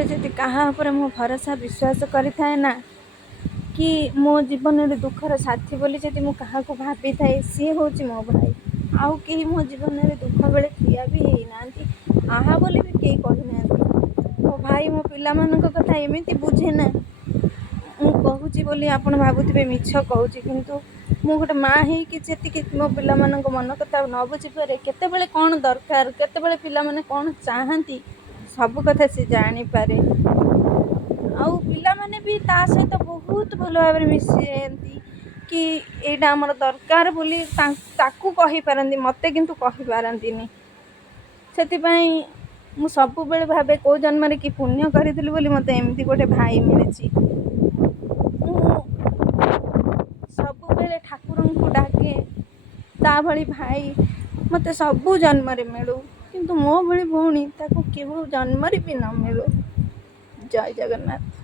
ଯଦି କାହା ଉପରେ ମୁଁ ଭରସା ବିଶ୍ୱାସ କରିଥାଏ ନା, କି ମୋ ଜୀବନରେ ଦୁଃଖର ସାଥୀ ବୋଲି ଯଦି ମୁଁ କାହାକୁ ଭାବିଥାଏ, ସିଏ ହେଉଛି ମୋ ଭାଇ। ଆଉ କେହି ମୋ ଜୀବନରେ ଦୁଃଖ ବେଳେ ଠିଆ ବି ହେଇନାହାନ୍ତି, ଆହା ବୋଲି ବି କେହି କହିନାହାନ୍ତି। ମୋ ଭାଇ ମୋ ପିଲାମାନଙ୍କ କଥା ଏମିତି ବୁଝେ ନା, ମୁଁ କହୁଛି ବୋଲି ଆପଣ ଭାବୁଥିବେ ମିଛ କହୁଛି, କିନ୍ତୁ ମୁଁ ଗୋଟେ ମାଆ ହେଇକି ଯେତିକି ମୋ ପିଲାମାନଙ୍କ ମନ କଥା ନ ବୁଝିପାରେ, କେତେବେଳେ କ'ଣ ଦରକାର, କେତେବେଳେ ପିଲାମାନେ କ'ଣ ଚାହାନ୍ତି, ସବୁ କଥା ସେ ଜାଣିପାରେ। ଆଉ ପିଲାମାନେ ବି ତା ସହିତ ବହୁତ ଭଲ ଭାବରେ ମିଶିଯାଆନ୍ତି, କି ଏଇଟା ଆମର ଦରକାର ବୋଲି ତାକୁ କହିପାରନ୍ତି, ମୋତେ କିନ୍ତୁ କହିପାରନ୍ତିନି। ସେଥିପାଇଁ ମୁଁ ସବୁବେଳେ ଭାବେ କେଉଁ ଜନ୍ମରେ କି ପୁଣ୍ୟ କରିଥିଲି ବୋଲି ମୋତେ ଏମିତି ଗୋଟେ ଭାଇ ମିଳିଛି। ମୁଁ ସବୁବେଳେ ଠାକୁରଙ୍କୁ ଡାକେ ତା ଭଳି ଭାଇ ମୋତେ ସବୁ ଜନ୍ମରେ ମିଳୁ, କିନ୍ତୁ ମୋ ଭଳି ଭଉଣୀ ତାକୁ କେଉଁ ଜନ୍ମରେ ବି ନ ମିଳୁ। ଜୟ ଜଗନ୍ନାଥ।